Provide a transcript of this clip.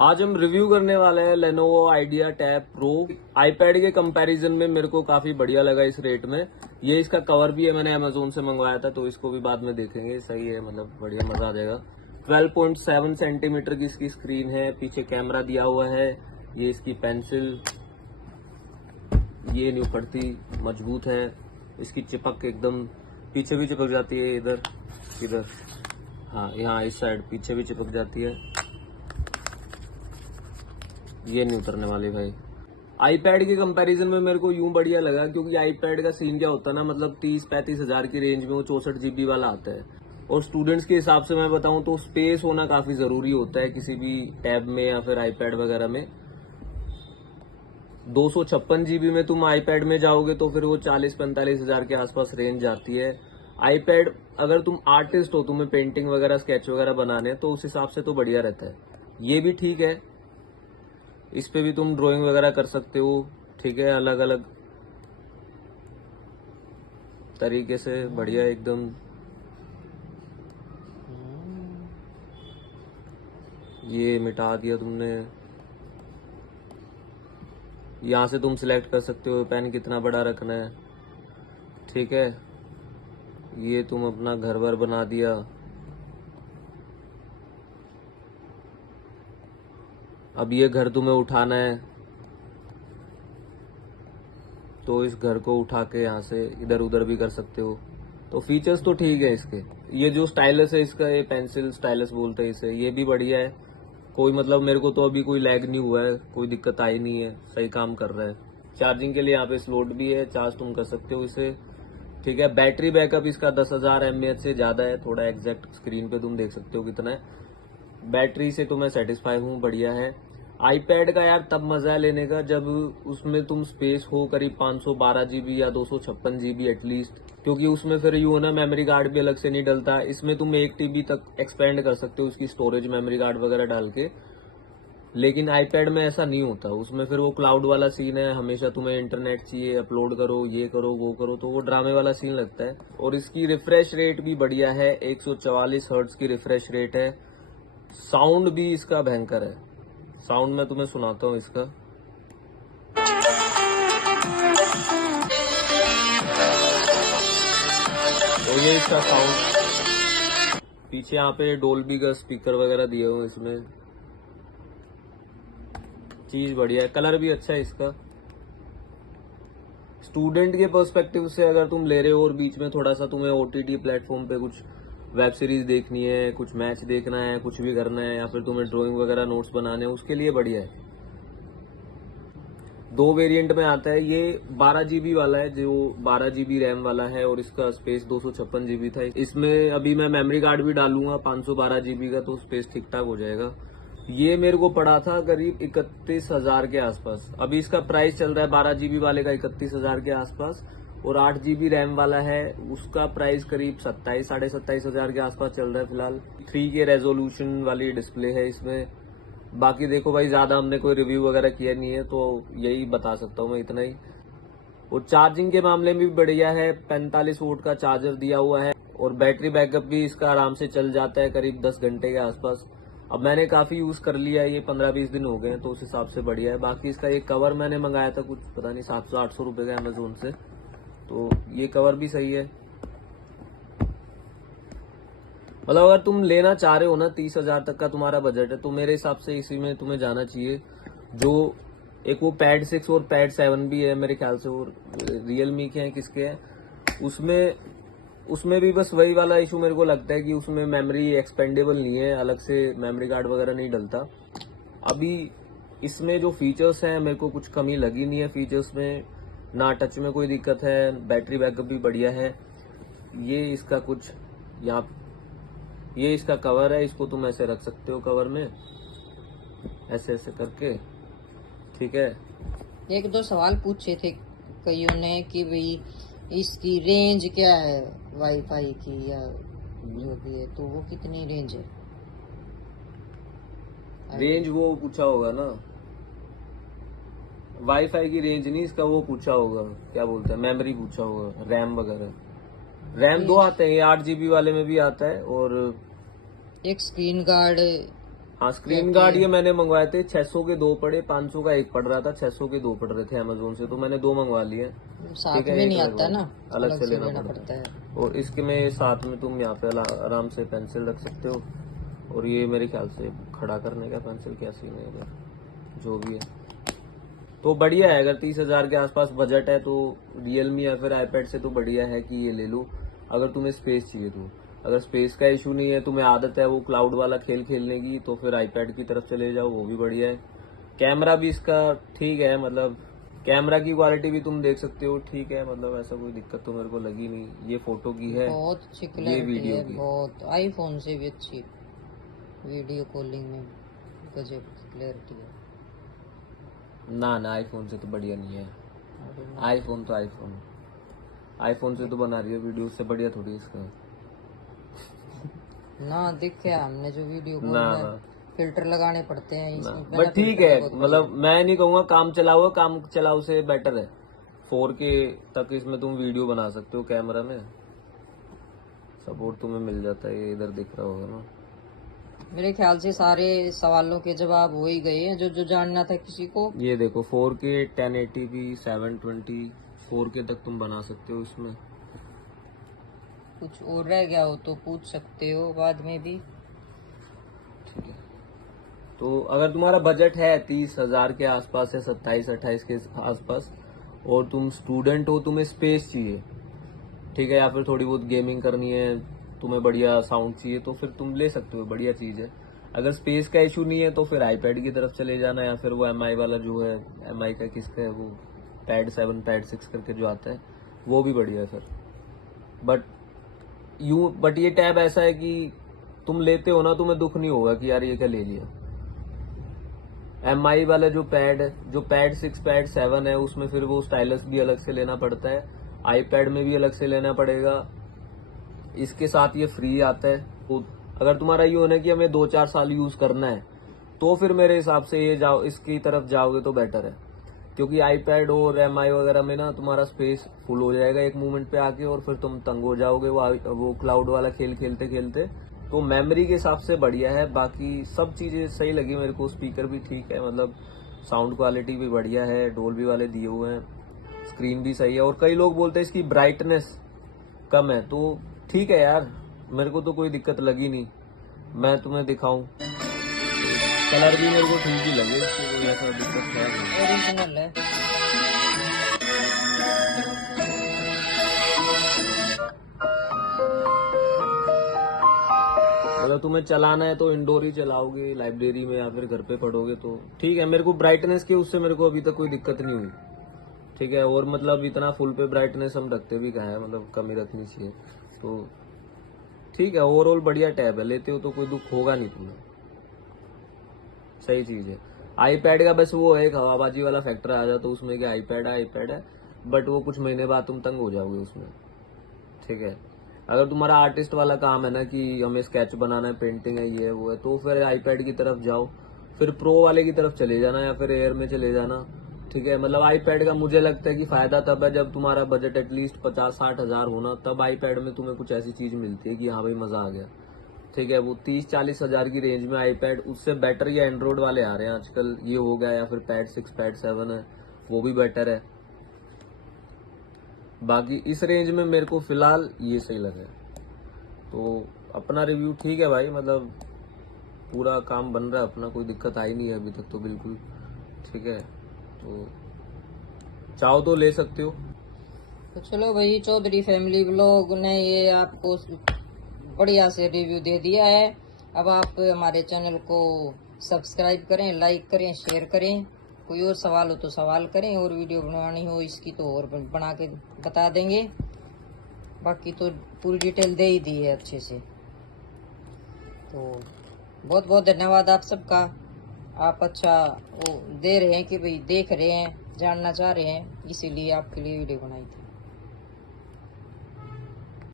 आज हम रिव्यू करने वाले हैं Lenovo idea tab pro. IPad के कंपैरिजन में मेरे को काफी बढ़िया लगा इस रेट में। ये इसका कवर भी है, मैंने अमेजोन से मंगवाया था, तो इसको भी बाद में देखेंगे। सही है, मतलब बढ़िया, मजा आ जाएगा। 12.7 सेंटीमीटर की इसकी स्क्रीन है, पीछे कैमरा दिया हुआ है। ये इसकी पेंसिल, ये नहीं उखड़ती, मजबूत है। इसकी चिपक एकदम पीछे भी चिपक जाती है, इधर इधर, हाँ यहाँ इस साइड पीछे भी चिपक जाती है। ये नहीं उतरने वाली भाई। आईपैड के कंपैरिजन में मेरे को यूं बढ़िया लगा, क्योंकि आईपैड का सीन क्या होता है ना, मतलब 30-35 हजार की रेंज में वो 64 GB वाला आता है। और स्टूडेंट्स के हिसाब से मैं बताऊं तो स्पेस होना काफी जरूरी होता है किसी भी टैब में या फिर आईपैड वगैरह में। 256 GB में तुम आईपैड में जाओगे तो फिर वो 40-45 हजार के आसपास रेंज जाती है। आईपैड अगर तुम आर्टिस्ट हो, तुम्हें पेंटिंग वगैरह स्केच वगैरह बनाने, तो उस हिसाब से तो बढ़िया रहता है। ये भी ठीक है, इस पे भी तुम ड्राइंग वगैरह कर सकते हो, ठीक है, अलग अलग तरीके से बढ़िया एकदम। ये मिटा दिया तुमने। यहाँ से तुम सिलेक्ट कर सकते हो पेन कितना बड़ा रखना है, ठीक है। ये तुम अपना घर भर बना दिया। अब ये घर तुम्हें उठाना है तो इस घर को उठा के यहाँ से इधर उधर भी कर सकते हो। तो फीचर्स तो ठीक है इसके। ये जो स्टाइलस है इसका, ये पेंसिल स्टाइलस बोलते हैं इसे, ये भी बढ़िया है। कोई मतलब मेरे को तो अभी कोई लैग नहीं हुआ है, कोई दिक्कत आई नहीं है, सही काम कर रहा है। चार्जिंग के लिए यहाँ पे स्लॉट भी है, चार्ज तुम कर सकते हो इसे, ठीक है। बैटरी बैकअप इसका 10,000 mAh से ज्यादा है, थोड़ा एग्जैक्ट स्क्रीन पे तुम देख सकते हो कितना है। बैटरी से तो मैं सेटिस्फाई हूँ, बढ़िया है। आईपैड का यार तब मजा है लेने का जब उसमें तुम स्पेस हो करीब 512 GB या 256 GB एटलीस्ट, क्योंकि उसमें फिर यू ना मेमोरी कार्ड भी अलग से नहीं डलता। इसमें तुम 1 TB तक एक्सपेंड कर सकते हो उसकी स्टोरेज, मेमोरी कार्ड वगैरह डाल के। लेकिन आईपैड में ऐसा नहीं होता, उसमें फिर वो क्लाउड वाला सीन है, हमेशा तुम्हें इंटरनेट चाहिए, अपलोड करो, ये करो वो करो, तो वो ड्रामे वाला सीन लगता है। और इसकी रिफ्रेश रेट भी बढ़िया है, 144 हर्ट्ज की रिफ्रेश रेट है। साउंड भी इसका भयंकर है। साउंड मैं तुम्हें सुनाता हूँ इसका। तो ये इसका साउंड, पीछे यहाँ पे डोल्बी का स्पीकर वगैरह दिए हुए इसमें, चीज बढ़िया है। कलर भी अच्छा है इसका। स्टूडेंट के पर्सपेक्टिव से अगर तुम ले रहे हो और बीच में थोड़ा सा तुम्हें ओटीटी प्लेटफॉर्म पे कुछ वेब सीरीज देखनी है, कुछ मैच देखना है, कुछ भी करना है, या फिर तुम्हें ड्राइंग वगैरह नोट्स बनाने हैं, उसके लिए बढ़िया है। 2 वेरिएंट में आता है। ये 12 GB वाला है, जो 12 GB रैम वाला है, और इसका स्पेस 256 GB था। इसमें अभी मैं मेमोरी कार्ड भी डालूंगा 512 GB का, तो स्पेस ठीक ठाक हो जाएगा। ये मेरे को पड़ा था करीब 31,000 के आसपास। अभी इसका प्राइस चल रहा है 12 GB वाले का 31,000 के आसपास, और 8 GB रैम वाला है उसका प्राइस करीब 27-27,500 के आसपास चल रहा है फिलहाल। 3K रेजोल्यूशन वाली डिस्प्ले है इसमें। बाकी देखो भाई, ज्यादा हमने कोई रिव्यू वगैरह किया नहीं है, तो यही बता सकता हूँ मैं, इतना ही। और चार्जिंग के मामले में भी बढ़िया है, 45 वोल्ट का चार्जर दिया हुआ है, और बैटरी बैकअप भी इसका आराम से चल जाता है करीब 10 घंटे के आसपास। अब मैंने काफी यूज कर लिया है, ये 15-20 दिन हो गए हैं, तो उस हिसाब से बढ़िया है। बाकी इसका एक कवर मैंने मंगाया था, कुछ पता नहीं 700-800 रुपए का अमेजोन से, तो ये कवर भी सही है। मतलब अगर तुम लेना चाह रहे हो ना, 30,000 तक का तुम्हारा बजट है, तो मेरे हिसाब से इसी में तुम्हें जाना चाहिए। जो एक वो पैड 6 और पैड 7 भी है मेरे ख्याल से, वो रियलमी के हैं, किसके हैं, उसमें उसमें भी बस वही वाला इशू मेरे को लगता है कि उसमें मेमोरी एक्सपेंडेबल नहीं है, अलग से मेमोरी कार्ड वगैरह नहीं डलता। अभी इसमें जो फीचर्स हैं मेरे को कुछ कमी लगी नहीं है फीचर्स में, ना टच में कोई दिक्कत है, बैटरी बैकअप भी बढ़िया है। ये इसका कुछ यहाँ, ये इसका कवर है, इसको तुम ऐसे रख सकते हो कवर में, ऐसे ऐसे करके, ठीक है। 1-2 सवाल पूछे थे कईयों ने कि भाई इसकी रेंज क्या है वाईफाई की, या जो भी है, तो वो कितनी रेंज है? रेंज वो पूछा होगा ना, वाईफाई की रेंज नहीं, इसका वो पूछा होगा, क्या बोलते हैं, मेमोरी पूछा होगा, रैम वगैरह। रैम 2 आते हैं, ये 8 GB वाले में भी आता है, और एक स्क्रीन गार्ड हाँ स्क्रीन गार्ड ये मैंने मंगवाए थे, 600 के 2 पड़े, 500 का एक पड़ रहा था, 600 के 2 पड़ रहे थे अमेजोन से, तो मैंने 2 मंगवा लिए। साथ ठीक है, में एक नहीं आता ना, अलग से से लेना पड़ता है। और इसके में साथ में तुम यहाँ पे आराम से पेंसिल रख सकते हो। और ये मेरे ख्याल से खड़ा करने का पेंसिल, क्या सीन है इधर, जो भी है तो बढ़िया है। अगर 30,000 के आसपास बजट है तो रियलमी या फिर आईपैड से तो बढ़िया है कि ये ले लो, अगर तुम्हें स्पेस चाहिए तो। अगर स्पेस का इशू नहीं है, तुम्हें आदत है वो क्लाउड वाला खेल खेलने की, तो फिर आईपैड की तरफ चले जाओ, वो भी बढ़िया है। कैमरा भी इसका ठीक है, मतलब कैमरा की क्वालिटी भी तुम देख सकते हो, ठीक है, मतलब ऐसा कोई दिक्कत तो मेरे को लगी नहीं। ये फोटो की है, बहुत अच्छी ये क्लैरिटी वीडियो है, की। बहुत आईफोन से भी अच्छी वीडियो कॉलिंग में गजब क्लैरिटी है। ना ना, आईफोन से तो बढ़िया नहीं है। आईफोन तो आईफोन से तो बना रही है वीडियो, उससे बढ़िया थोड़ी इसका। ना दिखे हमने जो वीडियो कॉल ना में ना फिल्टर लगाने पड़ते हैं ना, इसमें बट ठीक है, मतलब मैं नहीं कहूंगा काम चलाओ से बेटर है। 4K तक इसमें तुम वीडियो बना सकते हो, कैमरा में सपोर्ट तुम्हें मिल जाता है, ये इधर दिख रहा होगा ना। मेरे ख्याल से सारे सवालों के जवाब हो ही गए हैं जो जो जानना था किसी को। ये देखो 4K 1080p 720 4K तक तुम बना सकते हो इसमें। कुछ और रह गया हो तो पूछ सकते हो बाद में भी। ठीक है, तो अगर तुम्हारा बजट है 30,000 के आसपास या 27-28 के आसपास, और तुम स्टूडेंट हो, तुम्हें स्पेस चाहिए, ठीक है, या फिर थोड़ी बहुत गेमिंग करनी है, तुम्हें बढ़िया साउंड चाहिए, तो फिर तुम ले सकते हो, बढ़िया चीज है। अगर स्पेस का इशू नहीं है तो फिर आईपैड की तरफ चले जाना, या फिर वो MI वाला जो है, MI का किसका है वो, पैड 7 पैड 6 करके जो आता है, वो भी बढ़िया है फिर। बट ये टैब ऐसा है कि तुम लेते हो ना, तुम्हें दुख नहीं होगा कि यार ये क्या ले लिया। MI वाले जो पैड है, जो पैड 6 पैड 7 है, उसमें फिर वो स्टाइलस भी अलग से लेना पड़ता है, आईपैड में भी अलग से लेना पड़ेगा। इसके साथ ये फ्री आता है। तो अगर तुम्हारा ये होना है कि हमें 2-4 साल यूज करना है, तो फिर मेरे हिसाब से ये जाओ, इसकी तरफ जाओगे तो बेटर है। क्योंकि आईपैड और MI वगैरह में ना तुम्हारा स्पेस फुल हो जाएगा एक मोमेंट पे आके, और फिर तुम तंग हो जाओगे वो क्लाउड वाला खेल खेलते खेलते। तो मेमोरी के हिसाब से बढ़िया है, बाकी सब चीजें सही लगी मेरे को। स्पीकर भी ठीक है, मतलब साउंड क्वालिटी भी बढ़िया है, डोल्बी वाले दिए हुए हैं, स्क्रीन भी सही है। और कई लोग बोलते हैं इसकी ब्राइटनेस कम है, तो ठीक है यार, मेरे को तो कोई दिक्कत लगी नहीं। मैं तुम्हें दिखाऊं, कलर भी मेरे को ठीक ही लगे, इसकी कोई ऐसा दिक्कत है नहीं। ओरिजिनल है। अगर तुम्हें चलाना है तो इंडोर ही चलाओगे, लाइब्रेरी में या फिर घर पे पढ़ोगे तो ठीक है। मेरे को ब्राइटनेस की उससे मेरे को अभी तक कोई दिक्कत नहीं हुई, ठीक है। और मतलब इतना फुल पे ब्राइटनेस हम रखते भी कहाँ है, मतलब कम ही रखनी चाहिए, तो ठीक है। ओवरऑल बढ़िया टैब है, लेते हो तो कोई दुख होगा नहीं तुम्हें, सही चीज है। आईपैड का बस वो है, एक हवाबाजी वाला फैक्टर आ जाता है उसमें कि आईपैड है, बट वो कुछ महीने बाद तुम तंग हो जाओगे उसमें, ठीक है। अगर तुम्हारा आर्टिस्ट वाला काम है ना कि हमें स्केच बनाना है, पेंटिंग है, ये है वो है, तो फिर आईपैड की तरफ जाओ, फिर प्रो वाले की तरफ चले जाना या फिर एयर में चले जाना, ठीक है। मतलब आईपैड का मुझे लगता है कि फायदा तब है जब तुम्हारा बजट एटलीस्ट 50-60 हजार होना, तब आईपैड में तुम्हें कुछ ऐसी चीज मिलती है कि हाँ भाई मजा आ गया, ठीक है। वो 30-40 हजार की रेंज में आईपैड, उससे बेटर ये एंड्रॉइड वाले आ रहे हैं आजकल, ये हो गया, या फिर पैड 6 पैड 7 है, वो भी बेटर है। बाकी इस रेंज में मेरे को फिलहाल ये सही लगा है। तो अपना रिव्यू ठीक है भाई, मतलब पूरा काम बन रहा है अपना, कोई दिक्कत आई नहीं है अभी तक तो बिल्कुल, ठीक है। तो चाहो तो ले सकते हो। तो चलो भाई, चौधरी फैमिली ब्लॉग ने ये आपको बढ़िया से रिव्यू दे दिया है। अब आप हमारे चैनल को सब्सक्राइब करें, लाइक करें, शेयर करें। कोई और सवाल हो तो सवाल करें, और वीडियो बनवानी हो इसकी तो और बना के बता देंगे। बाकी तो पूरी डिटेल दे ही दी है अच्छे से। तो बहुत बहुत धन्यवाद आप सबका। आप अच्छा वो दे रहे हैं कि भाई देख रहे हैं, जानना चाह रहे हैं, इसीलिए आपके लिए वीडियो बनाई थी।